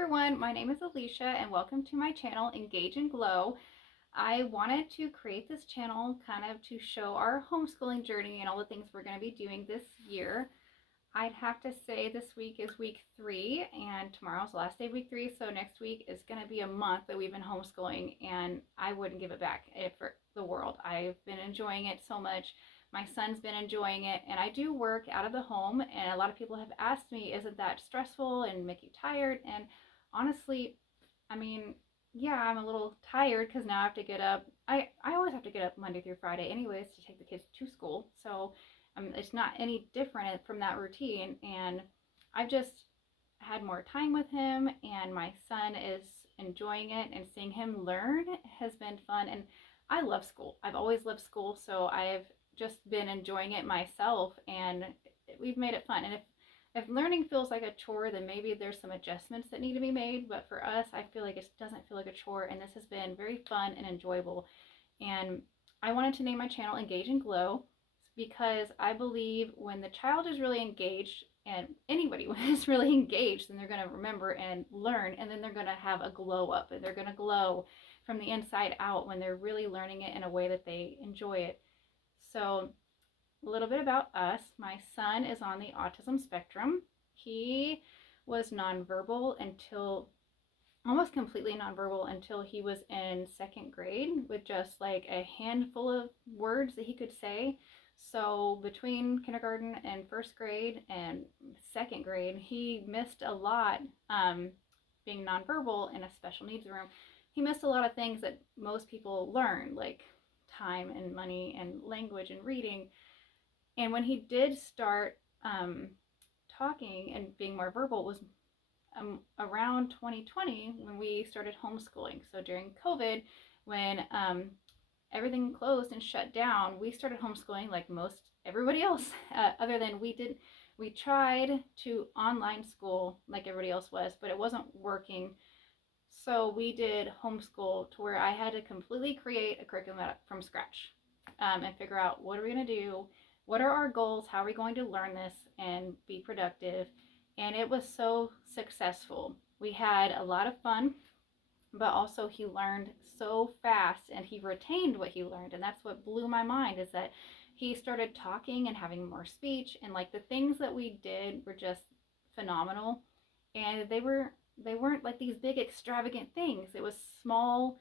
everyone, my name is Alicia and welcome to my channel Engage and Glow. I wanted to create this channel kind of to show our homeschooling journey and all the things we're going to be doing this year. I'd have to say this week is week 3 and tomorrow's the last day of week 3, so next week is going to be a month that we've been homeschooling and I wouldn't give it back for the world. I've been enjoying it so much. My son's been enjoying it, and I do work out of the home, and a lot of people have asked me, isn't that stressful and make you tired? And honestly, I mean, yeah, I'm a little tired because now I have to get up. I always have to get up Monday through Friday anyways to take the kids to school, so it's not any different from that routine, and I've just had more time with him, and my son is enjoying it, and seeing him learn has been fun. And I love school. I've always loved school, so I've just been enjoying it myself, and we've made it fun. And if learning feels like a chore, then maybe there's some adjustments that need to be made. But for us, I feel like it doesn't feel like a chore, and this has been very fun and enjoyable. And I wanted to name my channel Engage and Glow because I believe when the child is really engaged, and anybody when is really engaged, then they're going to remember and learn, and then they're going to have a glow up, and they're going to glow from the inside out when they're really learning it in a way that they enjoy it. So a little bit about us. My son is on the autism spectrum. He was nonverbal until almost completely nonverbal until he was in second grade with just like a handful of words that he could say. So between kindergarten and first grade and second grade, he missed a lot being nonverbal in a special needs room. He missed a lot of things that most people learn, like time and money and language and reading. And when he did start talking and being more verbal, it was around 2020 when we started homeschooling. So during COVID, when everything closed and shut down, we started homeschooling like most everybody else. Other than we tried to online school like everybody else was, but it wasn't working. So we did homeschool to where I had to completely create a curriculum from scratch and figure out what are we going to do, what are our goals, how are we going to learn this and be productive. And it was so successful. We had a lot of fun, but also he learned so fast and he retained what he learned. And that's what blew my mind, is that he started talking and having more speech, and like the things that we did were just phenomenal. And they weren't like these big extravagant things. It was small,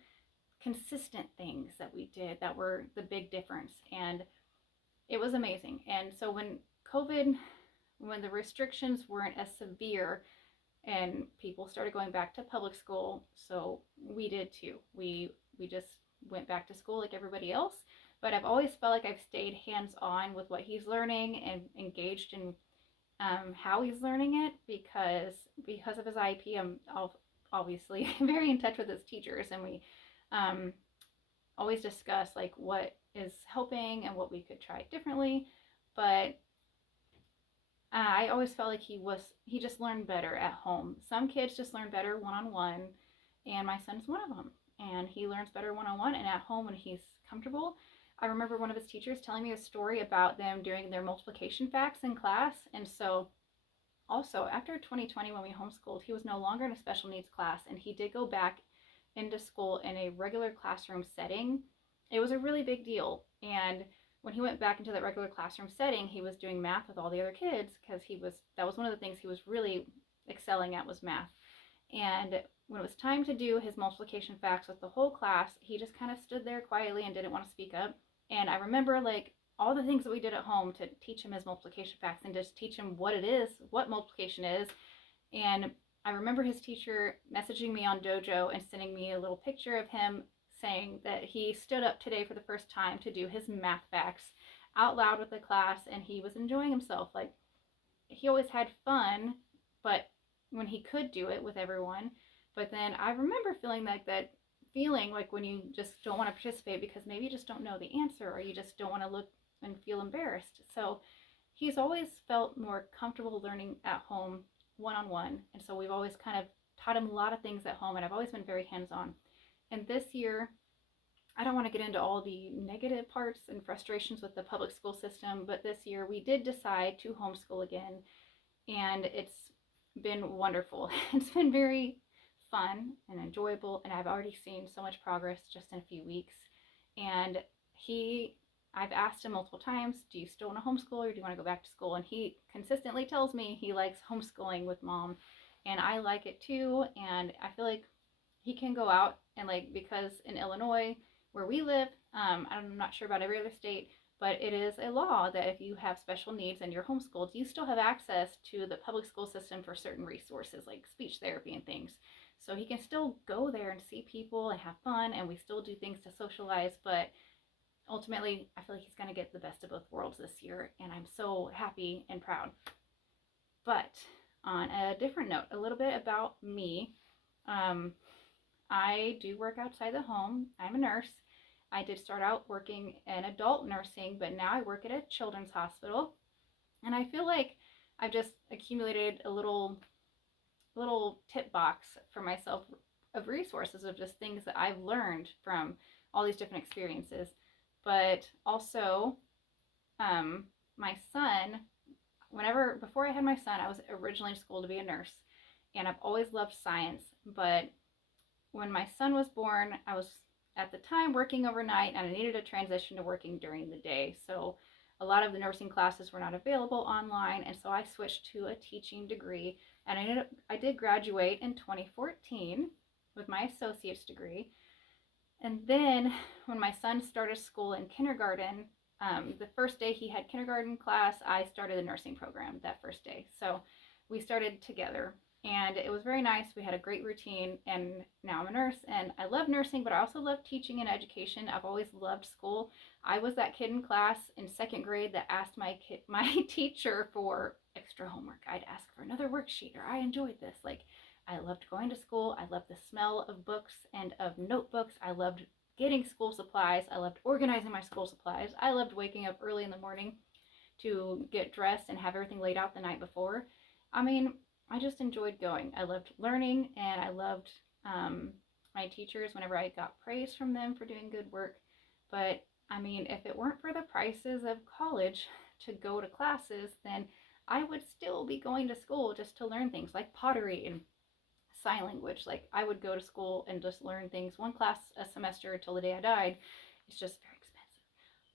consistent things that we did that were the big difference. And it was amazing. And so when the restrictions weren't as severe and people started going back to public school, so we did too. We just went back to school like everybody else, but I've always felt like I've stayed hands-on with what he's learning and engaged in how he's learning it, because of his IEP. I'm obviously very in touch with his teachers, and we always discuss like what is helping and what we could try differently. But I always felt like he just learned better at home. Some kids just learn better one-on-one, and my son's one of them. And he learns better one-on-one and at home when he's comfortable. I remember one of his teachers telling me a story about them doing their multiplication facts in class. And so also after 2020, when we homeschooled, he was no longer in a special needs class, and he did go back into school in a regular classroom setting. It was a really big deal. And when he went back into that regular classroom setting, he was doing math with all the other kids, because that was one of the things he was really excelling at, was math. And when it was time to do his multiplication facts with the whole class, he just kind of stood there quietly and didn't want to speak up. And I remember like all the things that we did at home to teach him his multiplication facts and just teach him what it is, what multiplication is. And I remember his teacher messaging me on Dojo and sending me a little picture of him saying that he stood up today for the first time to do his math facts out loud with the class, and he was enjoying himself. Like, he always had fun, but when he could do it with everyone. But then I remember feeling like that feeling like when you just don't want to participate because maybe you just don't know the answer, or you just don't want to look and feel embarrassed. So he's always felt more comfortable learning at home one-on-one. And so we've always kind of taught him a lot of things at home, and I've always been very hands-on. And this year, I don't want to get into all the negative parts and frustrations with the public school system, but this year we did decide to homeschool again, and it's been wonderful. It's been very fun and enjoyable, and I've already seen so much progress just in a few weeks. And I've asked him multiple times, do you still want to homeschool or do you want to go back to school? And he consistently tells me he likes homeschooling with mom, and I like it too. And I feel like he can go out and, like, because in Illinois where we live, I'm not sure about every other state, but it is a law that if you have special needs and you're homeschooled, you still have access to the public school system for certain resources like speech therapy and things. So he can still go there and see people and have fun, and we still do things to socialize. But ultimately, I feel like he's going to get the best of both worlds this year, and I'm so happy and proud. But on a different note, a little bit about me. Um, I do work outside the home. I'm a nurse. I did start out working in adult nursing, but now I work at a children's hospital. And I feel like I've just accumulated a little tip box for myself of resources of just things that I've learned from all these different experiences. But also, my son, before I had my son, I was originally in school to be a nurse, and I've always loved science. But when my son was born, I was at the time working overnight, and I needed a transition to working during the day. So a lot of the nursing classes were not available online, and so I switched to a teaching degree, and I did graduate in 2014 with my associate's degree. And then when my son started school in kindergarten, the first day he had kindergarten class, I started the nursing program that first day. So we started together, and it was very nice. We had a great routine, and now I'm a nurse, and I love nursing, but I also love teaching and education. I've always loved school. I was that kid in class in second grade that asked my teacher for extra homework. I'd ask for another worksheet, or I enjoyed this. Like, I loved going to school. I loved the smell of books and of notebooks. I loved getting school supplies. I loved organizing my school supplies. I loved waking up early in the morning to get dressed and have everything laid out the night before. I mean, I just enjoyed going. I loved learning, and I loved my teachers whenever I got praise from them for doing good work. But I mean, if it weren't for the prices of college to go to classes, then I would still be going to school just to learn things like pottery and sign language. Like, I would go to school and just learn things, one class a semester until the day I died. It's just very expensive.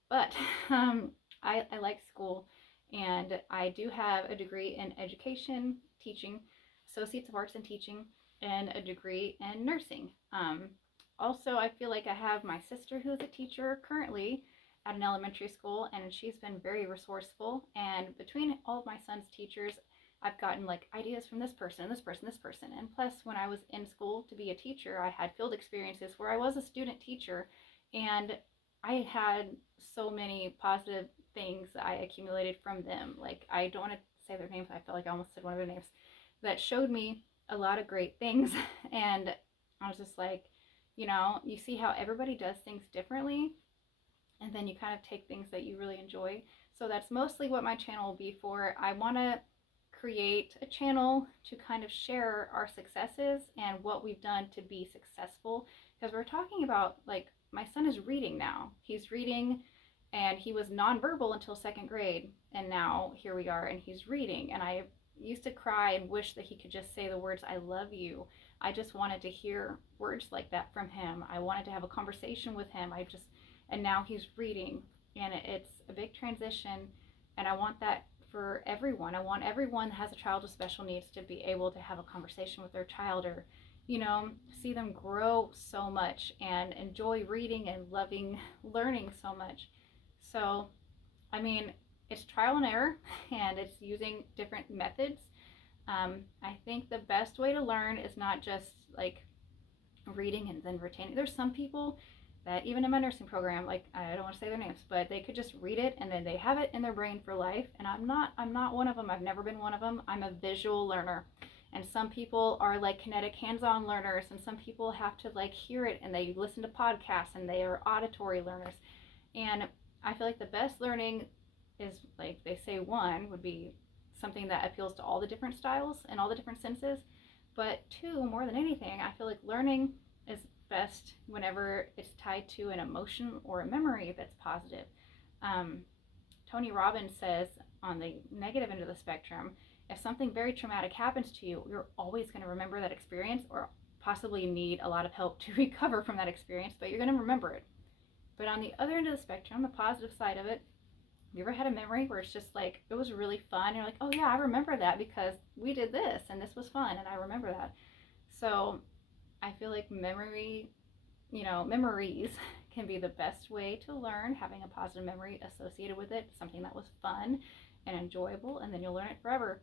But I like school, and I do have a degree in education, teaching, Associates of Arts in Teaching, and a degree in nursing. Also, I feel like I have my sister who's a teacher currently at an elementary school, and she's been very resourceful. And between all of my son's teachers, I've gotten like ideas from this person, this person, this person. And plus, when I was in school to be a teacher, I had field experiences where I was a student teacher, and I had so many positive things that I accumulated from them. Like, I don't want to say their names. I felt like I almost said one of their names, that showed me a lot of great things. And I was just like, you see how everybody does things differently, and then you kind of take things that you really enjoy. So that's mostly what my channel will be for. I want to create a channel to kind of share our successes and what we've done to be successful, because we're talking about, like, my son is reading now. He's reading, and he was nonverbal until second grade, and now here we are, and he's reading. And I used to cry and wish that he could just say the words, I love you. I just wanted to hear words like that from him. I wanted to have a conversation with him. And now he's reading, and it's a big transition, and I want that for everyone. I want everyone that has a child with special needs to be able to have a conversation with their child, or see them grow so much and enjoy reading and loving learning so much. So I mean, it's trial and error, and it's using different methods. I think the best way to learn is not just like reading and then retaining. There's some people that, even in my nursing program, like, I don't want to say their names, but they could just read it and then they have it in their brain for life. And I'm not one of them. I've never been one of them. I'm a visual learner. And some people are like kinetic hands-on learners, and some people have to like hear it, and they listen to podcasts, and they are auditory learners. And I feel like the best learning is, like they say, one would be something that appeals to all the different styles and all the different senses. But two, more than anything, I feel like learning is best whenever it's tied to an emotion or a memory that's positive. Tony Robbins says, on the negative end of the spectrum, if something very traumatic happens to you, you're always going to remember that experience, or possibly need a lot of help to recover from that experience, but you're going to remember it. But on the other end of the spectrum, the positive side of it, have you ever had a memory where it's just like, it was really fun? You're like, oh yeah, I remember that because we did this and this was fun and I remember that. So I feel like memories can be the best way to learn, having a positive memory associated with it, something that was fun and enjoyable, and then you'll learn it forever.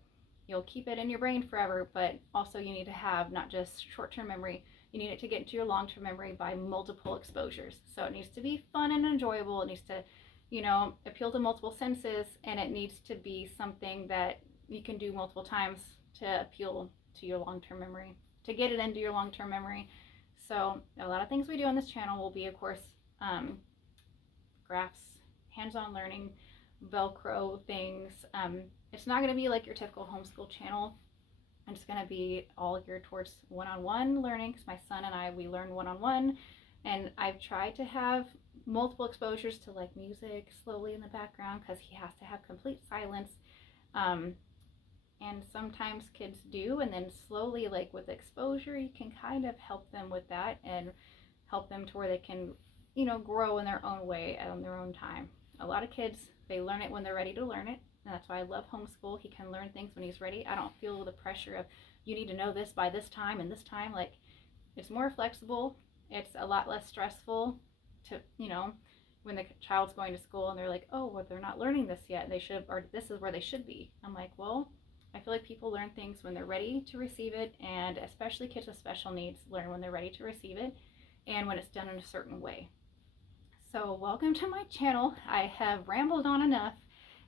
You'll keep it in your brain forever, but also you need to have not just short-term memory, you need it to get into your long-term memory by multiple exposures. So it needs to be fun and enjoyable. It needs to, appeal to multiple senses, and it needs to be something that you can do multiple times to appeal to your long-term memory, to get it into your long-term memory. So a lot of things we do on this channel will be, of course, graphs, hands-on learning, Velcro things. It's not going to be like your typical homeschool channel. It's going to be all geared towards one-on-one learning because my son and I, we learn one-on-one. And I've tried to have multiple exposures to like music slowly in the background because he has to have complete silence. And sometimes kids do, and then slowly, like with exposure, you can kind of help them with that and help them to where they can, grow in their own way on their own time. A lot of kids, they learn it when they're ready to learn it, and that's why I love homeschool. He can learn things when he's ready. I don't feel the pressure of you need to know this by this time and this time. Like, it's more flexible. It's a lot less stressful to, when the child's going to school and they're like, oh, well, they're not learning this yet. They should, or this is where they should be. I'm like, well, I feel like people learn things when they're ready to receive it, and especially kids with special needs learn when they're ready to receive it and when it's done in a certain way. So welcome to my channel. I have rambled on enough,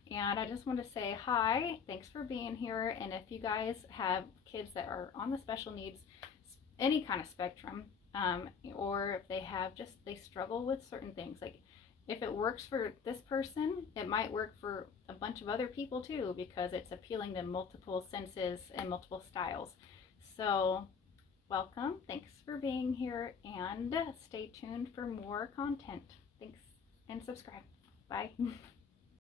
and I just want to say hi. Thanks for being here. And if you guys have kids that are on the special needs, any kind of spectrum, or if they struggle with certain things, like if it works for this person, it might work for a bunch of other people too, because it's appealing to multiple senses and multiple styles. So welcome, thanks for being here, and stay tuned for more content. Thanks, and subscribe. Bye.